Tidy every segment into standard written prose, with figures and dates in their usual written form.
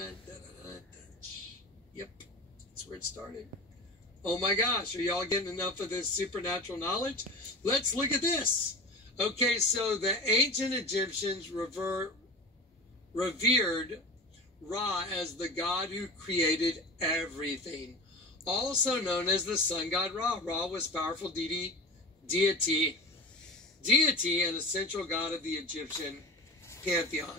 Yep, that's where it started. Oh my gosh, are y'all getting enough of this supernatural knowledge? Let's look at this. Okay, so the ancient Egyptians revered Ra as the god who created everything, also known as the sun god Ra. Ra was powerful deity and essential god of the Egyptian pantheon.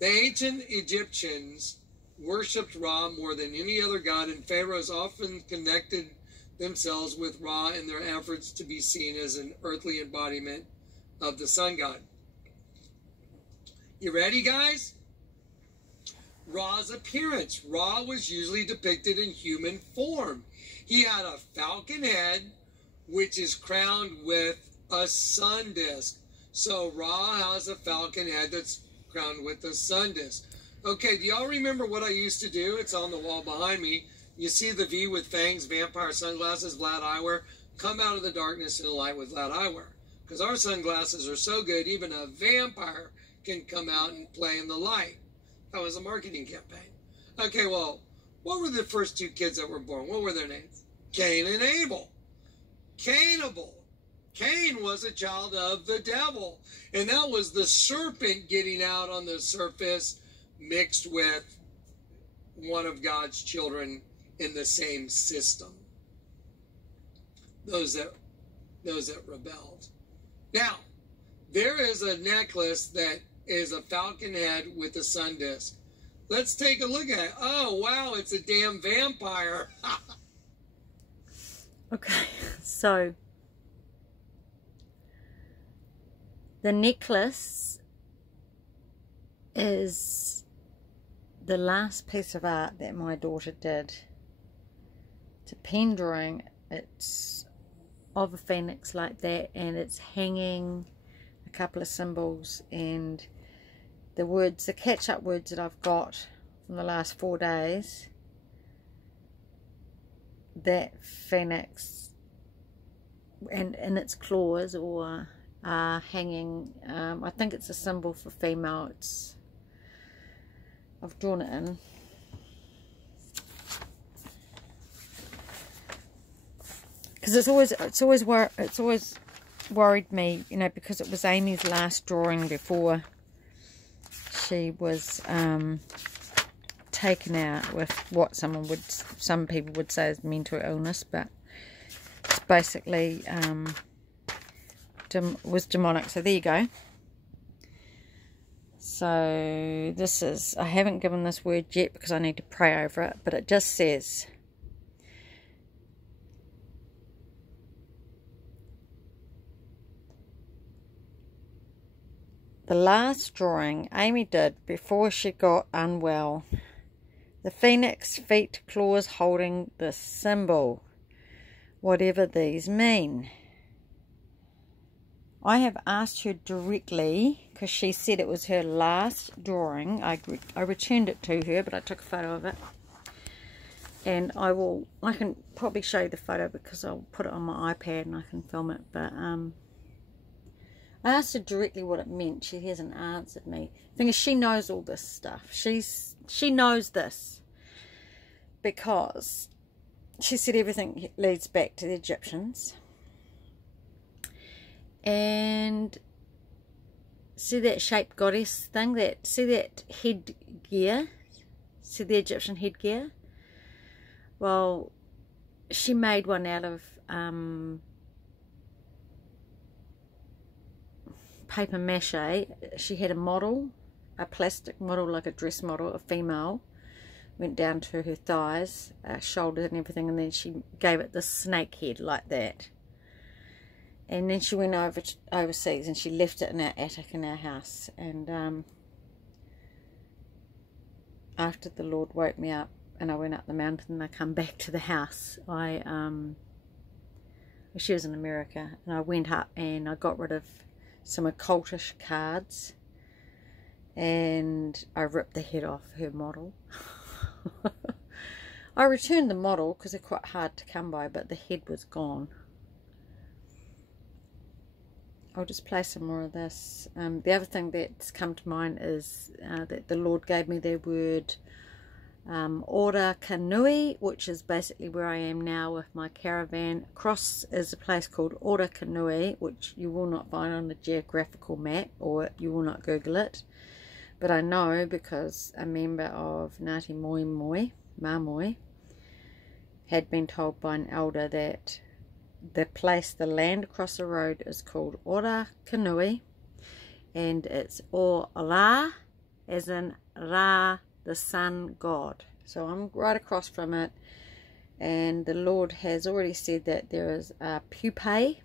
The ancient Egyptians worshipped Ra more than any other god, and pharaohs often connected themselves with Ra in their efforts to be seen as an earthly embodiment of the sun god. You ready, guys? Ra's appearance. Ra was usually depicted in human form. He had a falcon head, which is crowned with a sun disk. So Ra has a falcon head that's crowned with a sun disk. Okay, do y'all remember what I used to do? It's on the wall behind me. You see the V with fangs, vampire sunglasses, Vlad eyewear. Come out of the darkness in the light with Vlad eyewear. Because our sunglasses are so good, even a vampire can come out and play in the light. That was a marketing campaign. Okay, well, what were the first two kids that were born? What were their names? Cain and Abel. Cainable. Cain was a child of the devil. And that was the serpent getting out on the surface mixed with one of God's children in the same system. Those that rebelled. Now, there is a necklace that is a falcon head with a sun disk. Let's take a look at it. Oh, wow, it's a damn vampire. Okay, so the necklace is the last piece of art that my daughter did. It's a pen drawing. It's of a phoenix like that, and it's hanging a couple of symbols and the words, the catch-up words that I've got from the last 4 days. That phoenix and its claws or are hanging. I think it's a symbol for female. I've drawn it in. Because it's always worried me, you know, because it was Amy's last drawing before she was taken out with what some people would say is mental illness, but it's basically was demonic. So there you go. So this is, I haven't given this word yet because I need to pray over it, but it just says, the last drawing Amy did before she got unwell. The phoenix feet, claws holding the symbol, whatever these mean. I have asked her directly, because she said it was her last drawing. I returned it to her, but I took a photo of it. And I can probably show you the photo because I'll put it on my iPad and I can film it. But I asked her directly what it meant. She hasn't answered me. The thing is, she knows all this stuff. She knows this because she said everything leads back to the Egyptians. And see that shaped goddess thing? See that headgear? See the Egyptian headgear? Well, she made one out of paper mache. She had a model, a plastic model, like a dress model, a female, went down to her thighs, shoulders and everything, and then she gave it this snake head like that. And then she went overseas and she left it in our attic in our house. And after the Lord woke me up and I went up the mountain and I come back to the house, she was in America, and I went up and I got rid of some occultish cards and I ripped the head off her model. I returned the model because they're quite hard to come by, but the head was gone. I'll just play some more of this. The other thing that's come to mind is that the Lord gave me their word Ora Kanui, which is basically where I am now with my caravan. Across is a place called Ora Kanui, which you will not find on the geographical map, or you will not Google it. But I know because a member of Ngāti Māmoe, had been told by an elder that the land across the road is called Ora Kanui, and it's Ora, as in Ra, the sun god. So I'm right across from it, and the Lord has already said that there is a pupae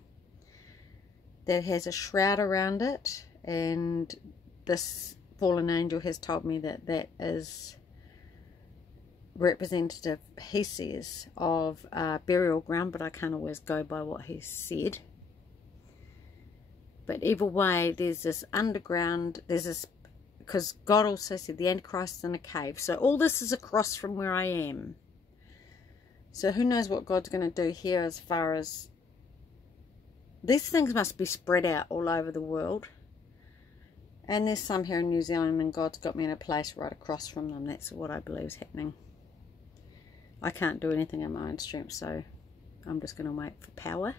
that has a shroud around it, and this fallen angel has told me that that is representative, he says, of burial ground, but I can't always go by what he said. But either way, there's this underground, there's this, because God also said the Antichrist is in a cave. So all this is across from where I am. So who knows what God's going to do here, as far as these things must be spread out all over the world. And there's some here in New Zealand, and God's got me in a place right across from them. That's what I believe is happening. I can't do anything in my own strength, so I'm just going to wait for power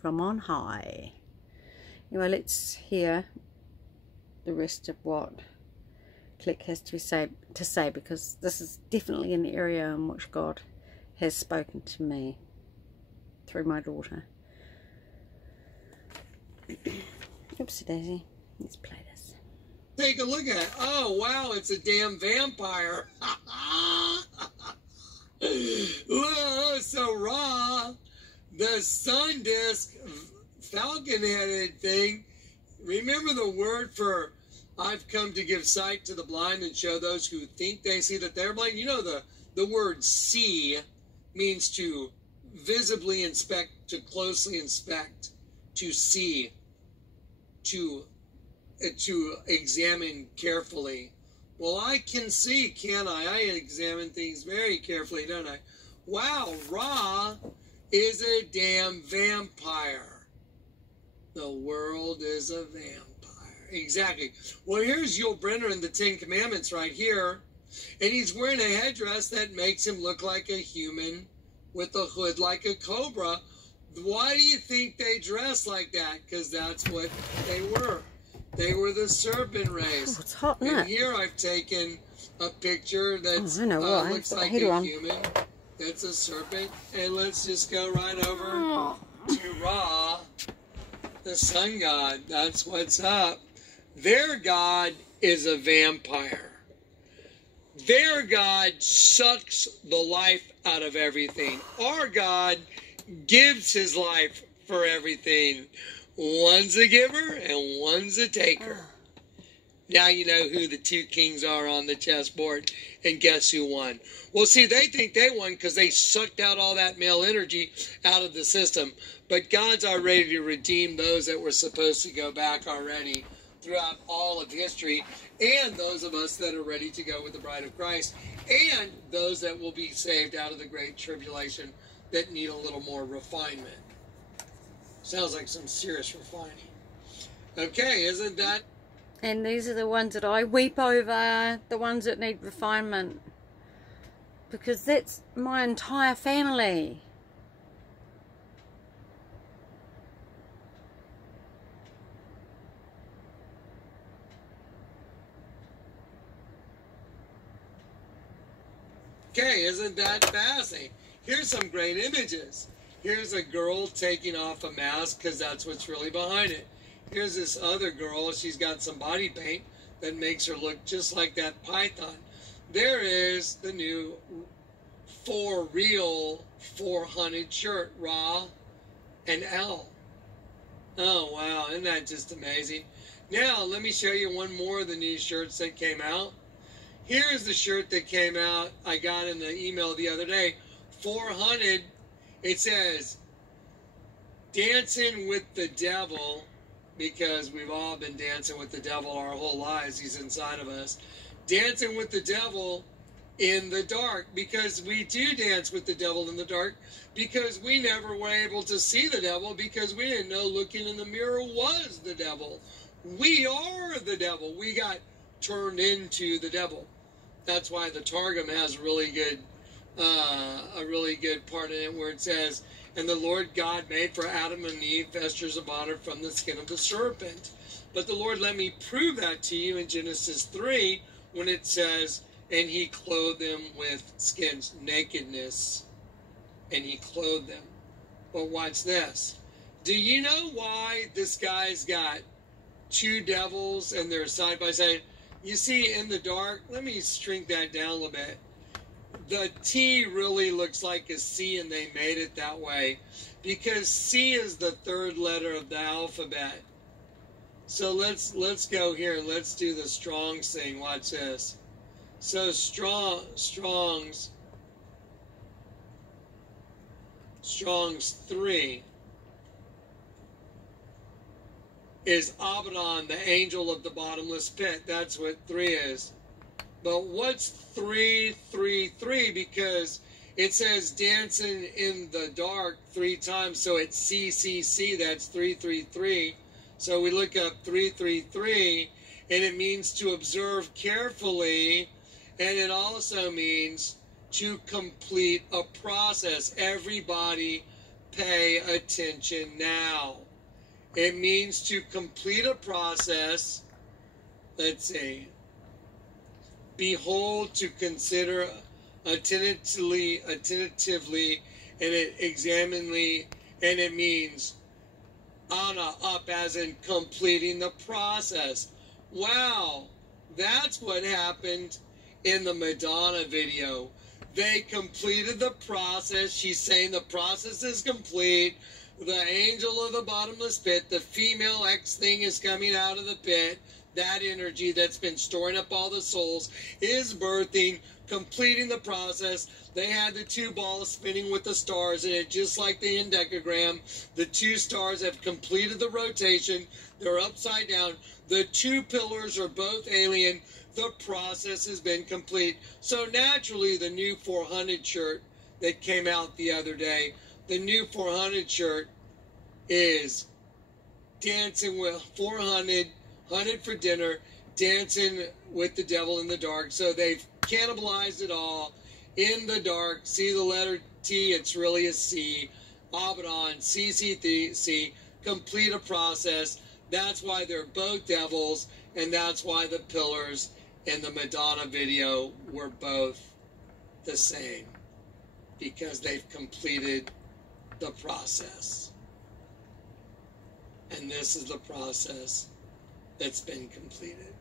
from on high. Anyway, let's hear the rest of what Click has to say, because this is definitely an area in which God has spoken to me through my daughter. Oopsie daisy. Let's play this. Take a look at it. Oh, wow, it's a damn vampire. Whoa, so Ra, the sun disk, falcon-headed thing. Remember the word for I've come to give sight to the blind and show those who think they see that they're blind? You know, the word see means to visibly inspect, to closely inspect, to see, to examine carefully. Well, I can see, can't I? I examine things very carefully, don't I? Wow, Ra is a damn vampire. The world is a vampire. Exactly. Well, here's Yul Brynner in the Ten Commandments right here. And he's wearing a headdress that makes him look like a human with a hood like a cobra. Why do you think they dress like that? Because that's what they were. They were the serpent race. Oh, it's hot, isn't and it? here I've taken a picture that looks like a human. That's a serpent. And let's just go right over to Ra, the sun god. That's what's up. Their god is a vampire. Their god sucks the life out of everything. Our God gives his life for everything. One's a giver and one's a taker. Now you know who the two kings are on the chessboard. And guess who won? Well, see, they think they won because they sucked out all that male energy out of the system. But God's already to redeem those that were supposed to go back already throughout all of history, and those of us that are ready to go with the bride of Christ, and those that will be saved out of the great tribulation that need a little more refinement. Sounds like some serious refining. Okay, isn't that? And these are the ones that I weep over, the ones that need refinement. Because that's my entire family. Okay, isn't that fascinating? Here's some great images. Here's a girl taking off a mask because that's what's really behind it. Here's this other girl. She's got some body paint that makes her look just like that python. There is the new For Real 400 shirt, Ra and L. Oh, wow. Isn't that just amazing? Now, let me show you one more of the new shirts that came out. Here's the shirt that came out. I got in the email the other day. 400. It says, dancing with the devil, because we've all been dancing with the devil our whole lives. He's inside of us. Dancing with the devil in the dark, because we do dance with the devil in the dark, because we never were able to see the devil, because we didn't know looking in the mirror was the devil. We are the devil. We got turned into the devil. That's why the Targum has a really good part in it where it says, "And the Lord God made for Adam and Eve vestures of honor from the skin of the serpent." But the Lord let me prove that to you in Genesis 3 when it says, "And he clothed them with skins," nakedness, and he clothed them. But watch this. Do you know why this guy's got two devils and they're side by side? You see in the dark, let me shrink that down a little bit. The T really looks like a C, and they made it that way because C is the third letter of the alphabet. So let's go here and let's do the Strong's thing. Watch this. So Strong's 3 is Abaddon, the angel of the bottomless pit. That's what 3 is. But what's 333? Because it says dancing in the dark 3 times, so it's CCC, that's 333. So we look up 333, and it means to observe carefully, and it also means to complete a process. Everybody pay attention now. It means to complete a process. Let's see. Behold, to consider attentively, and examiningly, and it means ana, up, as in completing the process. Wow, that's what happened in the Madonna video. They completed the process. She's saying the process is complete. The angel of the bottomless pit, the female X thing is coming out of the pit. That energy that's been storing up all the souls is birthing, completing the process. They had the 2 balls spinning with the stars in it, just like the endecagram. The 2 stars have completed the rotation. They're upside down. The 2 pillars are both alien. The process has been complete. So naturally, the new 400 shirt that came out the other day, the new 400 shirt is dancing with 400, 100 for dinner, dancing with the devil in the dark. So they've cannibalized it all in the dark. See the letter T, it's really a C. Abaddon, CCC, complete a process. That's why they're both devils, and that's why the pillars in the Madonna video were both the same, because they've completed the process. And this is the process that's been completed.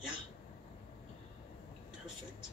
Yeah. Perfect.